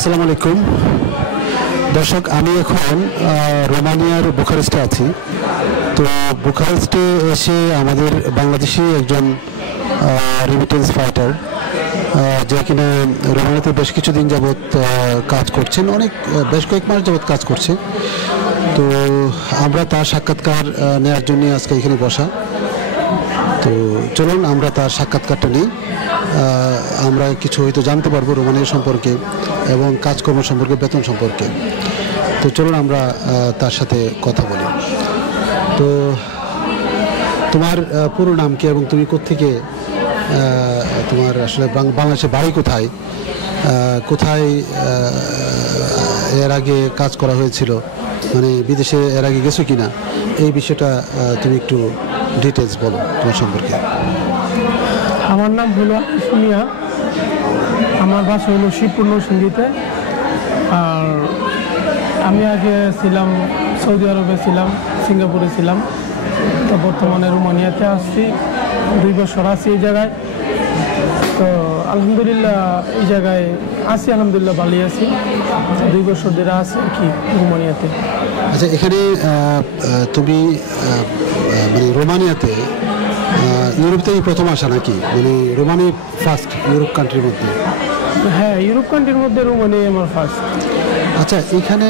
আসসালামু আলাইকুম দর্শক, আমি এখন রোমানিয়ার বুখারেস্টে আছি। তো বুখারেস্টে এসে আমাদের বাংলাদেশি একজন রেমিটেন্স ফাইটার, যে কিনা রোমানিয়াতে বেশ কিছুদিন যাবৎ কাজ করছেন, বেশ কয়েক মাস যাবৎ কাজ করছে। তো আমরা তার সাক্ষাৎকার নেওয়ার জন্য আজকে এখানে বসা। তো চলুন আমরা তার সাক্ষাৎকারটা নিই। আমরা কিছু হয়তো জানতে পারবো রোমানিয়া সম্পর্কে এবং কাজকর্ম সম্পর্কে, বেতন সম্পর্কে। তো চলুন আমরা তার সাথে কথা বলি। তো তোমার পুরো নাম কি এবং তুমি কোত্থেকে, তোমার আসলে বাংলাদেশের বাড়ি কোথায়, কোথায় এর আগে কাজ করা হয়েছিল, মানে বিদেশে এর আগে গেছো কিনা, এই বিষয়টা তুমি একটু ডিটেলস বলো তোমার সম্পর্কে। আমার নাম হলো সুমিয়া, আমার বাসা হলো শিবপুর নরসিংদীতে। আর আমি আগে ছিলাম সৌদি আরবে, ছিলাম সিঙ্গাপুরে ছিলাম। তো বর্তমানে রোমানিয়াতে আসছি, 2 বছর আছি এই জায়গায়। তো আলহামদুলিল্লাহ এই জায়গায় আছি, আলহামদুলিল্লাহ ভালোই আছি। 2 বছর ধরে আছি আর কি রোমানিয়াতে। আচ্ছা, এখানে তুমি মানে রোমানিয়াতে ইউরোপ থেকে প্রথম আসা নাকি, মানে রোমানি ফার্স্ট ইউরোপ কান্ট্রির মধ্যে? হ্যাঁ, ইউরোপ কান্ট্রির মধ্যে রোমানি আমার ফার্স্ট। আচ্ছা, এখানে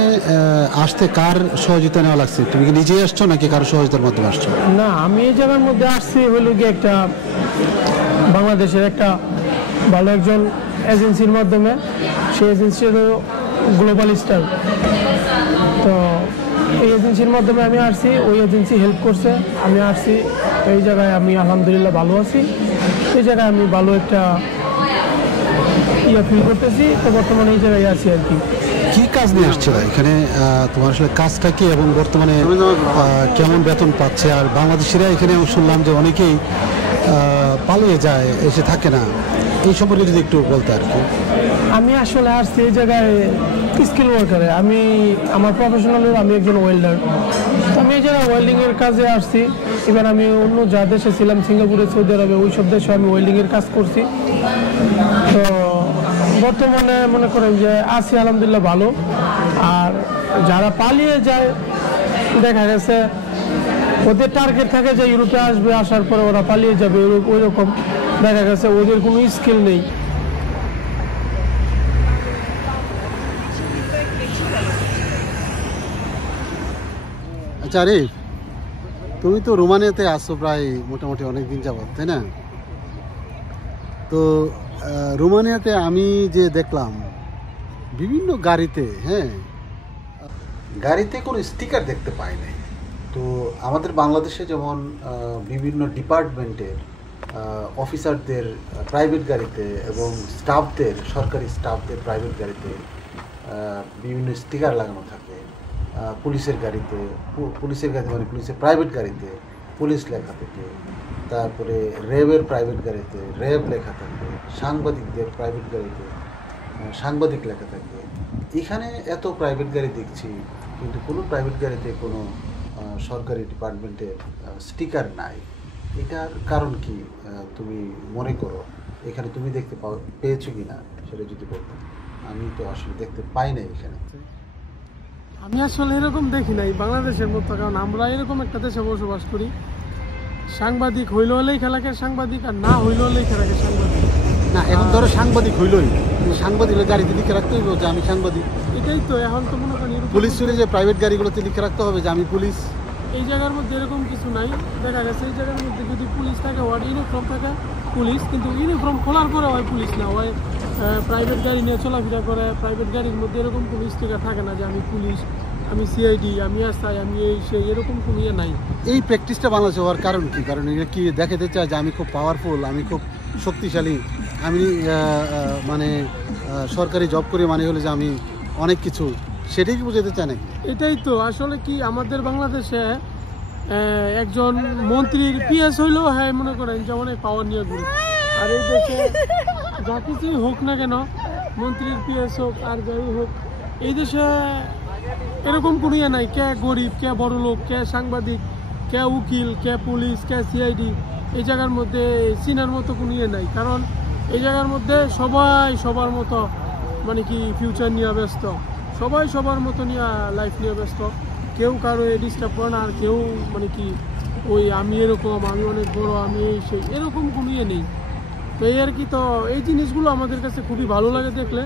আসতে কার সহযোগিতা নেওয়া লাগছে? তুমি কি নিজেই আসছো নাকি কারো সহযোগিতার মাধ্যমে আসছো? না, আমি এই জায়গার মধ্যে আসছি হলো গিয়ে একটা বাংলাদেশের একটা ভালো একজন এজেন্সির মাধ্যমে। সেই এজেন্সি হলো গ্লোবাল স্টার। তো এই এজেন্সির মাধ্যমে আমি আসছি, ওই এজেন্সি হেল্প করছে, আমি আসছি এই জায়গায়। আমি আলহামদুলিল্লাহ ভালো আছি এই জায়গায়, আমি ভালো একটা ফিল করতেছি। তো বর্তমানে এই জায়গায় আছি আর কি। কি কাজ নিয়ে আসছে এখানে, তোমার আসলে কাজটা কি এবং বর্তমানে কেমন বেতন পাচ্ছে? আর বাংলাদেশিরা এখানে শুনলাম যে অনেকেই পালিয়ে যায়, এসে থাকে না, এই সম্পর্কে যদি একটু বলতে আর কি। আমি আসলে আসছি এই জায়গায় স্কিল ওয়ার্কারে। আমার প্রফেশনাল, আমি একজন ওয়েল্ডার। তো আমি এই জায়গায় ওয়েল্ডিংয়ের কাজে আসছি। এবার আমি অন্য যা দেশে ছিলাম, সিঙ্গাপুরে, সৌদি আরবে, ওই সব দেশে আমি ওয়েল্ডিংয়ের কাজ করছি। তো বর্তমানে মনে করেন যে আছি আলহামদুলিল্লাহ ভালো। আর যারা পালিয়ে যায়, দেখা গেছে ওদের টার্গেট থাকে যে ইউরোপে আসবে, আসার পরে ওরা পালিয়ে যাবে, ওই রকম দেখা গেছে ওদের কোনো স্কিল নেই। আচ্ছা আরিফ, তুমি তো রোমানিয়াতে আসছো প্রায় মোটামুটি অনেক দিন যাবত, তাই না? তো রোমানিয়াতে আমি যে দেখলাম বিভিন্ন গাড়িতে, গাড়িতে কোনো স্টিকার দেখতে পাই নাই। তো আমাদের বাংলাদেশে যেমন বিভিন্ন ডিপার্টমেন্টের অফিসারদের প্রাইভেট গাড়িতে এবং স্টাফদের, সরকারি স্টাফদের প্রাইভেট গাড়িতে বিভিন্ন স্টিকার লাগানো থাকে। পুলিশের গাড়িতে মানে পুলিশের প্রাইভেট গাড়িতে পুলিশ লেখা থাকে, তারপরে র্যাবের প্রাইভেট গাড়িতে র্যাব লেখা থাকে, সাংবাদিকদের প্রাইভেট গাড়িতে সাংবাদিক লেখা থাকে। এখানে এত প্রাইভেট গাড়ি দেখছি, কিন্তু কোনো প্রাইভেট গাড়িতে কোনো সরকারি ডিপার্টমেন্টের স্টিকার নাই। এটার কারণ কি তুমি মনে করো? এখানে তুমি দেখতে পেয়েছো কি না সেটা যদি বলতে। আমি তো আসলে দেখতে পাই না এখানে। আমি আসলে এরকম দেখি নাই বাংলাদেশের মতো, কারণ আমরা এরকম একটা দেশে বসবাস করি। সাংবাদিক হইলে হলেই খেলাকে সাংবাদিক, আর না হইলে হলেই খেলাকে সাংবাদিক না। এখন ধরো সাংবাদিক হইলই, সাংবাদিক হলে গাড়িতে লিখে রাখতে হইব যে আমি সাংবাদিক। এটাই তো এখন তো মনে করেন পুলিশ চলে যে প্রাইভেট গাড়িগুলোতে লিখে রাখতে হবে যে আমি পুলিশ। এই জায়গার মধ্যে এরকম কিছু নাই। দেখা গেছে এই জায়গার মধ্যে যদি পুলিশ থাকে, ওয়ার্ড ইউনিফর্ম থাকে পুলিশ, কিন্তু ইউনিফর্ম খোলার পরে হয় পুলিশ না, হয় প্রাইভেট গাড়ি নিয়ে চলাফেরা করে। প্রাইভেট গাড়ির মধ্যে এরকম কোনো স্টিকার থাকে না যে আমি পুলিশ, আমি সিআইডি, আমি এসআই, আমি এই সেই, এরকম কোনো ইয়ে নাই। এই প্র্যাকটিসটা বাংলাদেশে হওয়ার কারণ কি? কারণ এটা কি দেখাতে চায় যে আমি খুব পাওয়ারফুল, আমি খুব শক্তিশালী, আমি মানে সরকারি জব করি, মানে হলো যে আমি অনেক কিছু, সেটাই কি বোঝাতে চায় নাকি? এটাই তো আসলে কি, আমাদের বাংলাদেশে একজন মন্ত্রীর পিএস হইলেও হ্যাঁ মনে করেন যে অনেক পাওয়ার নিয়ে ঘুরে। আর এই দেশে যা কিছুই হোক না কেন, মন্ত্রীর পিএস হোক আর যাই হোক, এই দেশে এরকম কোনো ইয়ে নাই। কে গরিব, কে বড় লোক, কে সাংবাদিক, কে উকিল, কে পুলিশ, কে সিআইডি, এই জায়গার মধ্যে চিনার মতো কোনো ইয়ে নাই। কারণ এই জায়গার মধ্যে সবাই সবার মতো মানে কি ফিউচার নিয়ে ব্যস্ত, সবাই সবার মতো নিয়ে লাইফ নিয়ে ব্যস্ত, কেউ কারো ডিস্টার্ব করে না, আর কেউ মানে কি ওই আমি এরকম, আমি অনেক বড়, আমি এই সেই এরকম কোনো ইয়ে নেই। তো এই আর কি, তো এই জিনিসগুলো আমাদের কাছে খুবই ভালো লাগে দেখলে।